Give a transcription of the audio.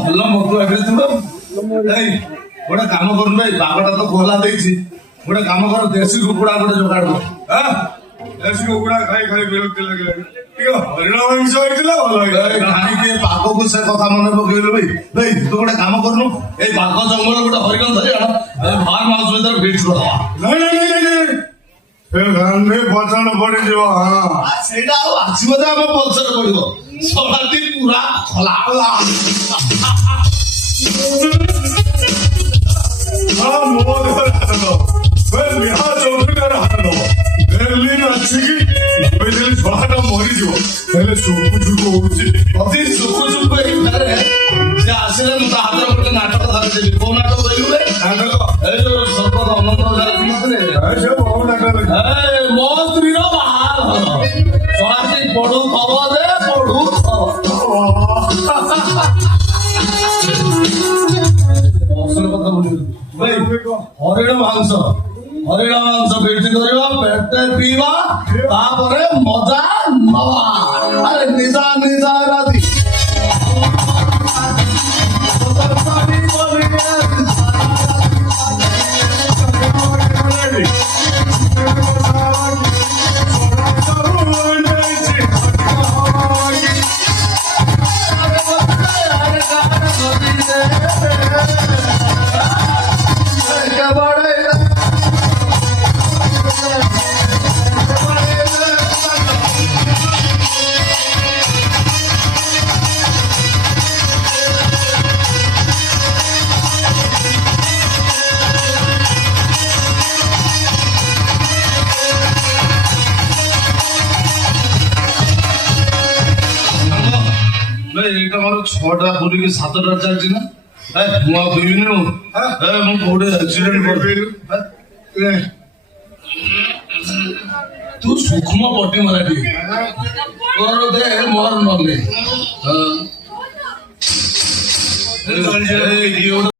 ଭଲ ମଧୁ ଏବେ ତୁ ଏଇ ଗୋଟେ କାମ କରୁନୁ ଭାଇ, ପାଗଟା ତ କୋହଲା ଦେଇଛି, ଗୋଟେ କାମ କର ଦେଶୀ କୁକୁଡ଼ା ଗୋଟେ ଯୋଗାଡ଼ କର। ଦେଶୀ କୁକୁଡ଼ା ଖାଇ ଖାଇ ବିରକ୍ତି ଲାଗିଲାଣି, ଟିକେ ହରିଣ ମାଂସ ହେଇଥିଲା ଭଲ ହେଇଥିଲା। କାହିଁକି ପାଗକୁ ସେ କଥା ମନେ ପକେଇଲୁ ଭାଇ? ଭାଇ ତୁ ଗୋଟେ କାମ କରୁନୁ, ଏଇ ପାଗ ଜଙ୍ଗଲ ଗୋଟେ ହରିଣ ଧରି ଆଣ, ଫାର୍ମ ହାଉସ ଭିତରେ ଭିଡ୍ କରିଦବା। ନାଇଁ ନାଇଁ ନାଇଁ ନାଇଁ, ସେ ଗାନ୍ଧୀ ପଛଣ ପଡିଯିବ। ହଁ ସେଇଟା ଆଉ ଆସିବ ଯେ ଆମ ପଛରେ ପଡିବ, ସଭାଟି ପୁରା ଖୋଲା ଖୋଲା। ହଁ ମୋ ଦେହରେ ହାତ ଦବ, ବିହା ଚୌଧୁରୀରେ ହାତ ଦବ। ବେର୍ଲିନ ଆସିକି କହିଦେଲି ଛୁଆଟା ମରିଯିବ, ହେଲେ ସୁକୁ ସୁକୁ ହଉଛି। ଅତି ସୁଖୁ ସୁଖୁ ଏଇ ଫେରେ ସେ ଆସିଲେ ମୁଁ ତା ହାତରେ ଗୋଟେ ନାଟକ ଧରିଦେବି। କୋଉ ନାଟକ କହିଲୁ ରେ? ନାଟକ ଏଇ ଯୋଉ ସର୍ବତ ଅନନ୍ତ ନଥିଲେ, ସେ ବହୁ ନାଟକ ମୋ ସ୍ତ୍ରୀର ବାହାଘର ସଭାଟି ପଢୁଥବ ଯେ ପଢୁଥବ। ହରିଣ ମାଂସ ବିକ୍ରି କରିବା, ପେଟେ ପିଇବା, ତାପରେ ମଜା ନବା। ଆରେ ନିଜା ନିଜା ରାତି ଏଇଟା ମୋର 6ଟା ପୁରୀକି 7ଟା ଚାଲିଛି ନା। ମୁଁ ଆଉ ପିବିନି, ମୁଁ କୋଉଠି ଆକ୍ସିଡେଣ୍ଟ କରିଦେଲୁ। ତୁ ସୂକ୍ଷ୍ମ ପଟି ମରାଠି ତୋର ଦେ, ମୋର ନଲେ।